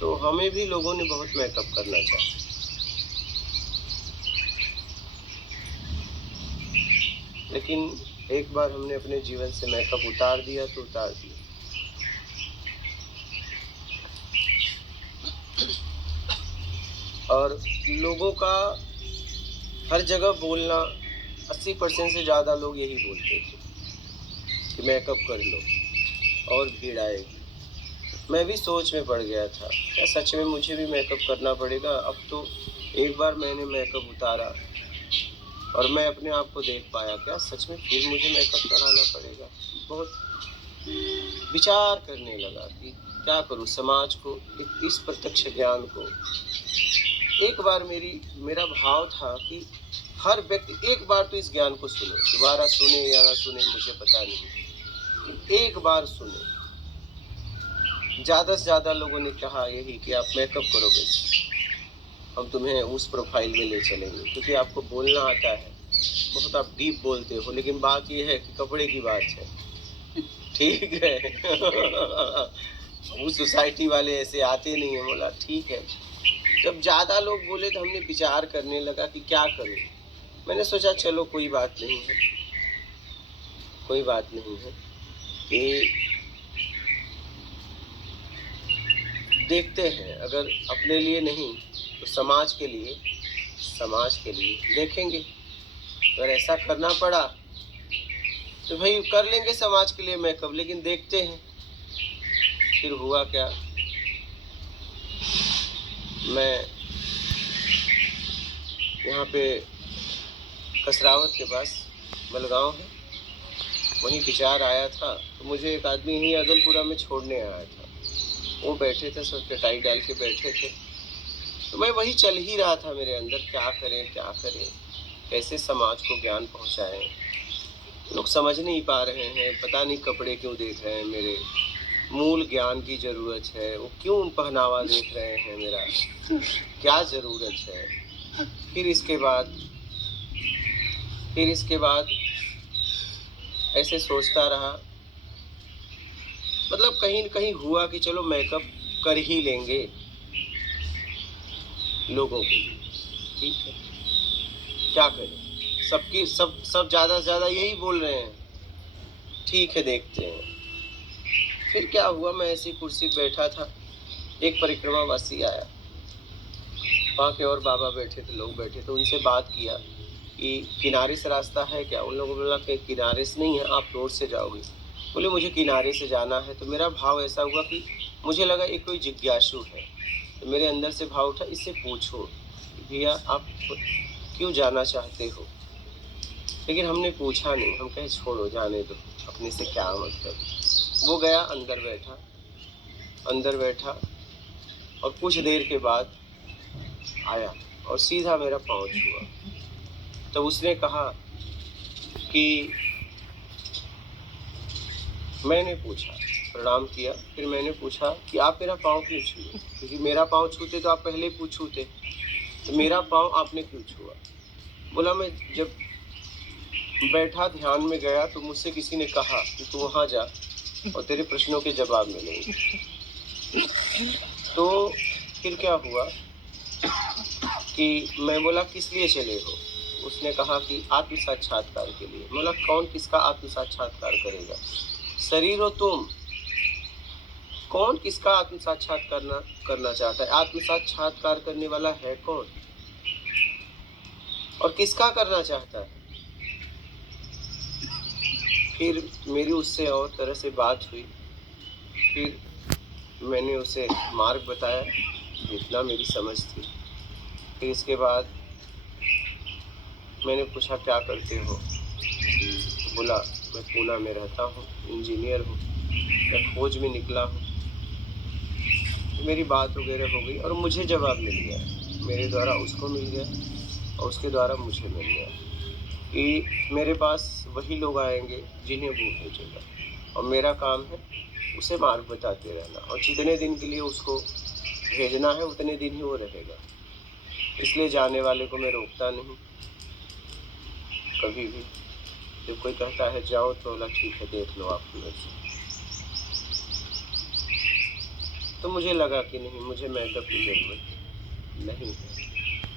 तो हमें भी लोगों ने बहुत मेकअप करना चाहा, लेकिन एक बार हमने अपने जीवन से मेकअप उतार दिया तो उतार दिया। और लोगों का हर जगह बोलना, 80% से ज़्यादा लोग यही बोलते थे कि मेकअप कर लो और भीड़ आएगी। मैं भी सोच में पड़ गया था, क्या सच में मुझे भी मेकअप करना पड़ेगा? अब तो एक बार मैंने मेकअप उतारा और मैं अपने आप को देख पाया, क्या सच में फिर मुझे मेकअप कराना पड़ेगा? बहुत विचार करने लगा कि क्या करूं, समाज को, इस प्रत्यक्ष ज्ञान को। एक बार मेरा भाव था कि हर व्यक्ति एक बार तो इस ज्ञान को सुने, दोबारा सुने या ना सुने मुझे पता नहीं, एक बार सुने। ज़्यादा से ज़्यादा लोगों ने कहा यही कि आप मेकअप करोगे, हम तुम्हें उस प्रोफाइल में ले चलेंगे, क्योंकि आपको बोलना आता है, बहुत आप डीप बोलते हो। लेकिन बात यह है कि कपड़े की बात है, ठीक है। वो सोसाइटी वाले ऐसे आते नहीं है। बोला ठीक है। जब ज़्यादा लोग बोले तो हमने विचार करने लगा कि क्या करूं। मैंने सोचा चलो कोई बात नहीं है, कोई बात नहीं है, कि देखते हैं, अगर अपने लिए नहीं तो समाज के लिए देखेंगे। अगर ऐसा करना पड़ा तो भाई कर लेंगे समाज के लिए मेकअप, लेकिन देखते हैं। फिर हुआ क्या, मैं यहाँ पे कसरावत के पास बलगांव है, वहीं विचार आया था, तो मुझे एक आदमी ही अदलपुरा में छोड़ने आया था। वो बैठे थे, सब टाई डाल के बैठे थे, तो मैं वही चल ही रहा था मेरे अंदर, क्या करें, कैसे समाज को ज्ञान पहुँचाएं। लोग समझ नहीं पा रहे हैं, पता नहीं कपड़े क्यों देख रहे हैं मेरे, मूल ज्ञान की ज़रूरत है, वो क्यों पहनावा देख रहे हैं मेरा, क्या ज़रूरत है। फिर इसके बाद ऐसे सोचता रहा, मतलब कहीं न कहीं हुआ कि चलो मेकअप कर ही लेंगे लोगों के लिए, ठीक है, क्या करें, सब ज़्यादा से ज़्यादा यही बोल रहे हैं, ठीक है देखते हैं। फिर क्या हुआ, मैं ऐसी कुर्सी बैठा था, एक परिक्रमावासी आया, वहाँ के और बाबा बैठे थे, लोग बैठे थे, उनसे बात किया कि किनारे से रास्ता है क्या? उन लोगों ने बोला कि किनारे से नहीं है, आप रोड से जाओगे। बोले मुझे किनारे से जाना है। तो मेरा भाव ऐसा हुआ कि मुझे लगा एक कोई जिज्ञासु है, तो मेरे अंदर से भाव उठा, इससे पूछो भैया आप क्यों जाना चाहते हो। लेकिन हमने पूछा नहीं, हम कहे छोड़ो जाने दो, अपने से क्या मतलब। वो गया अंदर बैठा और कुछ देर के बाद आया और सीधा मेरा पाँव छुआ। तो उसने कहा कि मैंने पूछा, प्रणाम किया, फिर मैंने पूछा कि आप मेरा पाँव क्यों छुए, क्योंकि मेरा पाँव छूते तो आप पहले ही छूते, तो मेरा पाँव आपने क्यों छुआ? बोला मैं जब बैठा ध्यान में गया तो मुझसे किसी ने कहा कि तू वहाँ जा और तेरे प्रश्नों के जवाब मिलेंगे। तो फिर क्या हुआ कि मैं बोला किस लिए चले हो? उसने कहा कि आत्म साक्षात्कार के लिए। बोला कौन किसका आत्म साक्षात्कार करेगा? शरीर हो तुम, कौन किसका आत्म साक्षात्कार करना चाहता है? आत्म साक्षात्कार करने वाला है कौन और किसका करना चाहता है? फिर मेरी उससे और तरह से बात हुई, फिर मैंने उसे मार्ग बताया जितना मेरी समझ थी। फिर इसके बाद मैंने पूछा क्या करते हो? तो बोला मैं पूना में रहता हूँ, इंजीनियर हूँ, मैं खोज में निकला हूँ। मेरी बात वगैरह हो गई और मुझे जवाब मिल गया, मेरे द्वारा उसको मिल गया और उसके द्वारा मुझे मिल गया कि मेरे पास वही लोग आएंगे जिन्हें वो भेजेगा, और मेरा काम है उसे मार्ग बताते रहना, और जितने दिन के लिए उसको भेजना है उतने दिन ही वो रहेगा। इसलिए जाने वाले को मैं रोकता नहीं कभी भी। जब कोई कहता है जाओ तो बोला ठीक है देख लो आपकी मर्जी। तो मुझे लगा कि नहीं, मुझे मेकअप की ज़रूरत नहीं है।